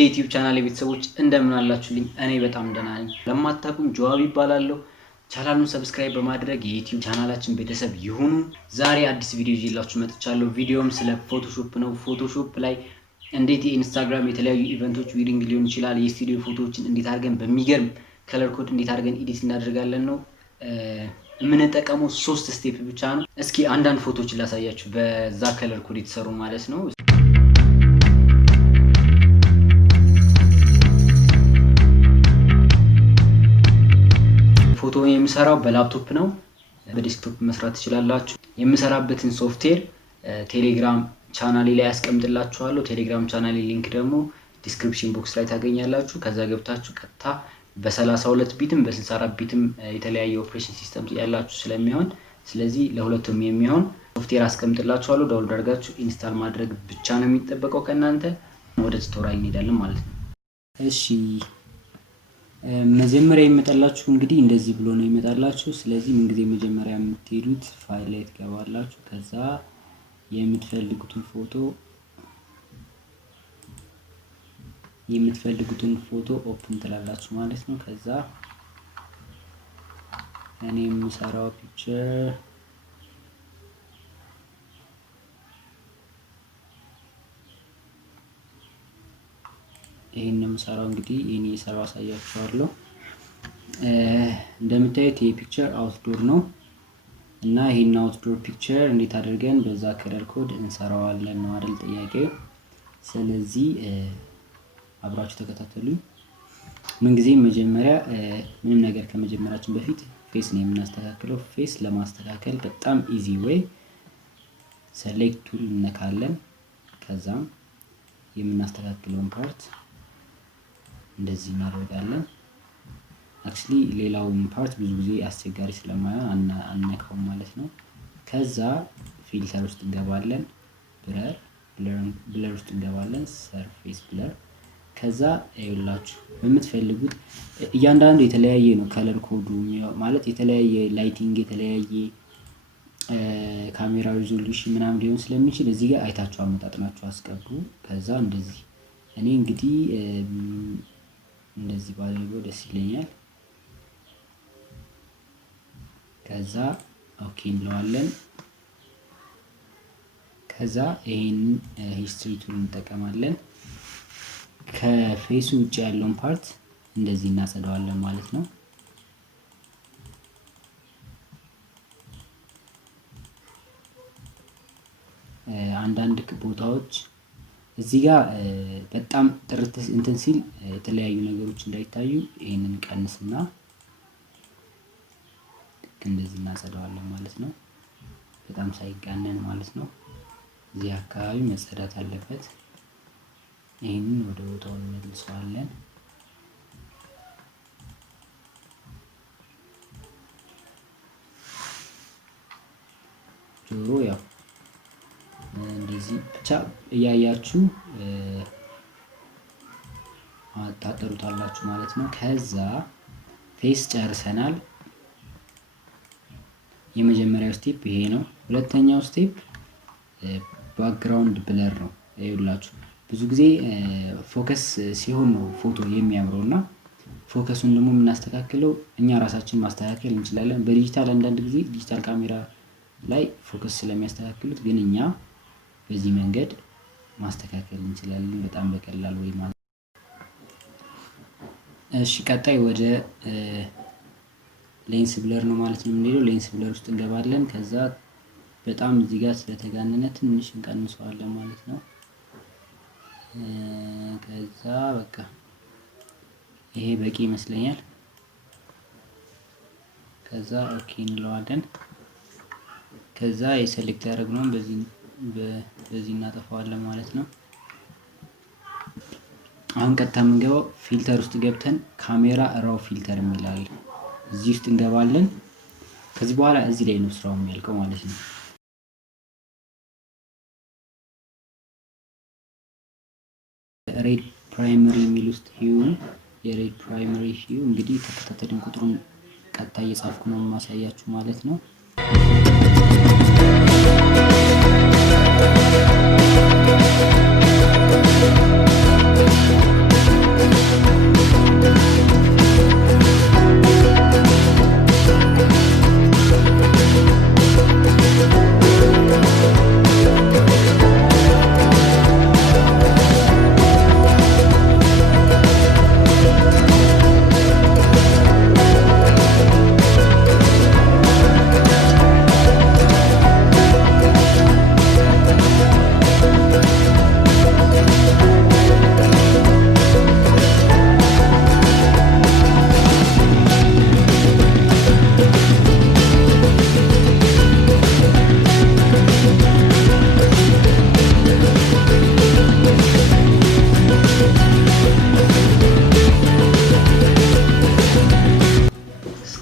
ዩቲዩብ ቻናል ቤተሰቦች እንደምን አላችሁልኝ? እኔ በጣም ደህና ነኝ። ለማታውቁኝ joabi ይባላለሁ። ቻናሉን ሰብስክራይብ በማድረግ የዩቲዩብ ቻናላችን ቤተሰብ ይሁኑ። ዛሬ አዲስ ቪዲዮ ይዤላችሁ መጥቻለሁ። ቪዲዮም ስለ ፎቶሾፕ ነው። ፎቶሾፕ ላይ እንዴት የኢንስታግራም የተለያዩ ኢቨንቶች ዊዲንግ ሊሆን ይችላል የስቱዲዮ ፎቶዎችን እንዴት አድርገን በሚገርም ከለር ኮድ እንዴት አድርገን ኤዲት እናደርጋለን ነው። የምንጠቀመው 3 ስቴፕ ብቻ ነው። እስኪ አንዳንድ ፎቶዎችን ላሳያችሁ በዛ ከለር ኮድ የተሰሩ ማለት ነው። ፎቶ የምሰራው በላፕቶፕ ነው። በዴስክቶፕ መስራት ትችላላችሁ። የምሰራበትን ሶፍትዌር ቴሌግራም ቻናሌ ላይ ያስቀምጥላችኋለሁ። ቴሌግራም ቻናሌ ሊንክ ደግሞ ዲስክሪፕሽን ቦክስ ላይ ታገኛላችሁ። ከዛ ገብታችሁ ቀጥታ በ32 ቢትም በ64 ቢትም የተለያየ ኦፕሬሽን ሲስተም ያላችሁ ስለሚሆን ስለዚህ ለሁለቱም የሚሆን ሶፍትዌር አስቀምጥላችኋለሁ። ዳውንሎድ አድርጋችሁ ኢንስታል ማድረግ ብቻ ነው የሚጠበቀው ከናንተ። ወደ ቱቶሪያል እንሄዳለን ማለት ነው። እሺ መጀመሪያ ይመጣላችሁ እንግዲህ እንደዚህ ብሎ ነው ይመጣላችሁ። ስለዚህ ምን ጊዜ መጀመሪያ የምትሄዱት ፋይል ላይ ትገባላችሁ። ከዛ የምትፈልጉትን ፎቶ ኦፕን ትላላችሁ ማለት ነው። ከዛ እኔ የምሰራው ፒክቸር ይሄን የምሰራው እንግዲህ እኔ የሰራው አሳያችኋለሁ። እንደምታዩት ይሄ ፒክቸር አውትዶር ነው እና ይሄን አውትዶር ፒክቸር እንዴት አድርገን በዛ ከለር ኮድ እንሰራዋለን ነው አይደል ጥያቄው። ስለዚህ አብራችሁ ተከታተሉኝ። ምን ጊዜ መጀመሪያ ምንም ነገር ከመጀመራችን በፊት ፌስ ነው የምናስተካክለው። ፌስ ለማስተካከል በጣም ኢዚ ዌይ ሴሌክት ቱል እንነካለን። ከዛም የምናስተካክለውን ፓርት እንደዚህ እናደርጋለን። አክቹሊ ሌላውን ፓርት ብዙ ጊዜ አስቸጋሪ ስለማይሆን አንነካውም ማለት ነው። ከዛ ፊልተር ውስጥ እንገባለን። ብለር ውስጥ እንገባለን። ሰርፌስ ብለር። ከዛ ይኸውላችሁ በምትፈልጉት እያንዳንዱ የተለያየ ነው ከለር ኮዱ ማለት የተለያየ ላይቲንግ የተለያየ ካሜራ ሪዞሉሽን ምናምን ሊሆን ስለሚችል እዚህ ጋር አይታችሁ አመጣጥናችሁ አስቀቡ። ከዛ እንደዚህ እኔ እንግዲህ እንደዚህ ባደርገው ደስ ይለኛል። ከዛ ኦኬ እንለዋለን። ከዛ ይሄን ሂስትሪ ቱል እንጠቀማለን። ከፌሱ ውጭ ያለውን ፓርት እንደዚህ እናጸዳዋለን ማለት ነው። አንዳንድ ቦታዎች እዚህ ጋር በጣም ጥርት እንትን ሲል የተለያዩ ነገሮች እንዳይታዩ ይሄንን ቀንስና እንደዚህ እናጸዳዋለን ማለት ነው። በጣም ሳይጋነን ማለት ነው። እዚህ አካባቢ መጸዳት አለበት። ይሄንን ወደ ቦታው እንመልሰዋለን። ጆሮ ያው እንደዚህ ብቻ እያያችሁ ታጠሩታላችሁ ማለት ነው። ከዛ ፌስ ጨርሰናል። የመጀመሪያው ስቴፕ ይሄ ነው። ሁለተኛው ስቴፕ ባክግራውንድ ብለር ነው። ይኸውላችሁ ብዙ ጊዜ ፎከስ ሲሆን ነው ፎቶ የሚያምረውና ፎከሱን ደግሞ የምናስተካክለው እኛ ራሳችን ማስተካከል እንችላለን። በዲጂታል አንዳንድ ጊዜ ዲጂታል ካሜራ ላይ ፎከስ ስለሚያስተካክሉት ግን እኛ በዚህ መንገድ ማስተካከል እንችላለን በጣም በቀላል ወይ ማለት። እሺ ቀጣይ ወደ ሌንስ ብለር ነው ማለት ነው የምንሄደው። ሌንስ ብለር ውስጥ እንገባለን። ከዛ በጣም እዚህ ጋር ስለተጋነነ ትንሽ እንቀንሰዋለን ማለት ነው። ከዛ በቃ ይሄ በቂ ይመስለኛል። ከዛ ኦኬ እንለዋለን። ከዛ የሴሌክት ያደረግነውን በዚህ እናጠፋዋለን ማለት ነው። አሁን ቀጥታ የምንገባው ፊልተር ውስጥ ገብተን ካሜራ ራው ፊልተር የሚላል እዚህ ውስጥ እንገባለን። ከዚህ በኋላ እዚህ ላይ ነው ስራው የሚያልቀው ማለት ነው። ሬድ ፕራይመሪ የሚል ውስጥ ሂዩን የሬድ ፕራይመሪ ሂዩ እንግዲህ ተከታተልን። ቁጥሩን ቀጥታ እየጻፍኩ ነው ማሳያችሁ ማለት ነው።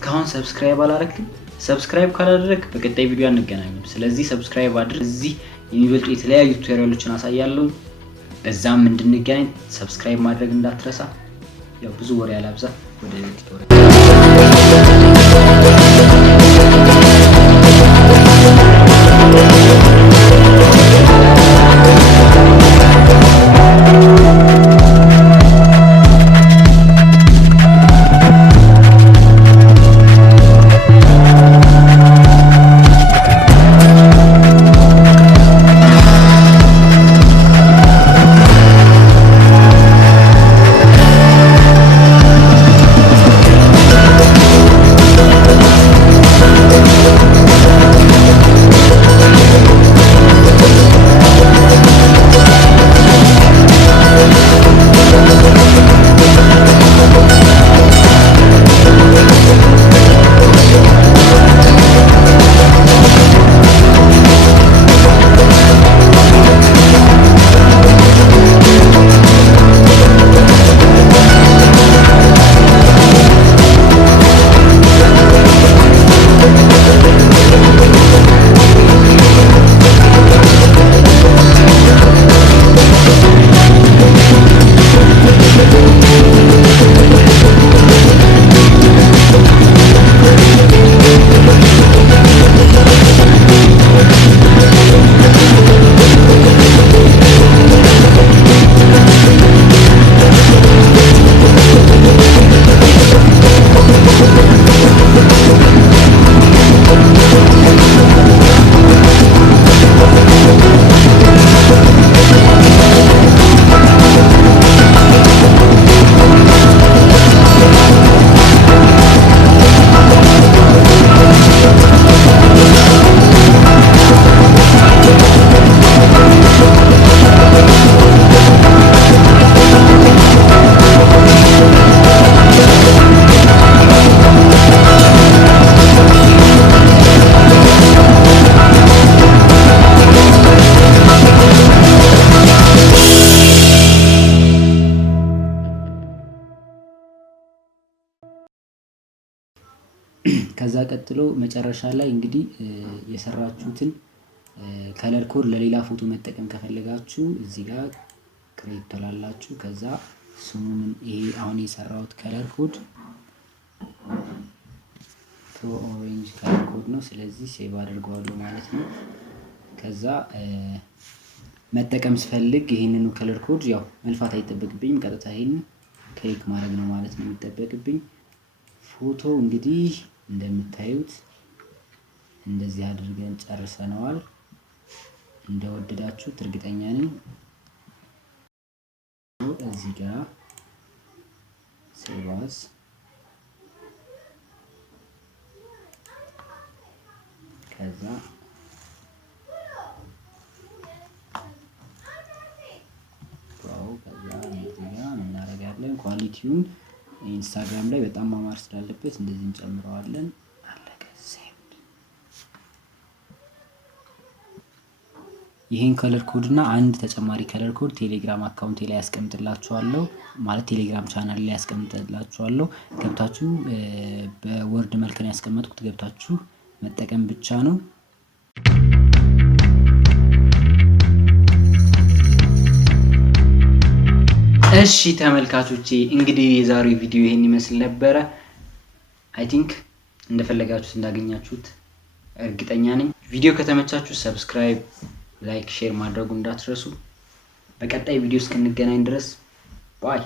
እስካሁን ሰብስክራይብ አላረክም? ሰብስክራይብ ካላደረክ በቀጣይ ቪዲዮ አንገናኝም። ስለዚህ ሰብስክራይብ አድርግ። እዚህ የሚበልጡ የተለያዩ ቱቶሪያሎችን አሳያለሁ። በዛም እንድንገናኝ ሰብስክራይብ ማድረግ እንዳትረሳ። ያው ብዙ ወሬ አላብዛ፣ ወደ ቱቶሪያል ከዛ ቀጥሎ መጨረሻ ላይ እንግዲህ የሰራችሁትን ከለር ኮድ ለሌላ ፎቶ መጠቀም ከፈለጋችሁ እዚህ ጋር ክሬት ትላላችሁ። ከዛ ስሙን ይሄ አሁን የሰራሁት ከለር ኮድ ኦሬንጅ ከለር ኮድ ነው። ስለዚህ ሴቭ አድርገዋለሁ ማለት ነው። ከዛ መጠቀም ስፈልግ ይሄንን ከለር ኮድ ያው መልፋት አይጠበቅብኝም። ቀጥታ ይሄንን ክሊክ ማድረግ ነው ማለት ነው የሚጠበቅብኝ። ፎቶ እንግዲህ እንደምታዩት እንደዚህ አድርገን ጨርሰናል። እንደወደዳችሁት እርግጠኛ ነኝ። እዚህ ጋር ሴቫስ ከዛ እዚህ ጋር እናደርጋለን። ኳሊቲውን ኢንስታግራም ላይ በጣም ማማር ስላለበት እንደዚህ እንጨምረዋለን። አለቀ። ሴቭድ። ይሄን ከለር ኮድ እና አንድ ተጨማሪ ከለር ኮድ ቴሌግራም አካውንቴ ላይ ያስቀምጥላችኋለሁ፣ ማለት ቴሌግራም ቻናል ላይ ያስቀምጥላችኋለሁ። ገብታችሁ በወርድ መልክ ነው ያስቀመጥኩት፣ ገብታችሁ መጠቀም ብቻ ነው። እሺ ተመልካቾቼ እንግዲህ የዛሬው ቪዲዮ ይሄን ይመስል ነበረ። አይ ቲንክ እንደፈለጋችሁት እንዳገኛችሁት እርግጠኛ ነኝ። ቪዲዮ ከተመቻችሁ ሰብስክራይብ፣ ላይክ፣ ሼር ማድረጉ እንዳትረሱ። በቀጣይ ቪዲዮ እስክንገናኝ ድረስ ባይ።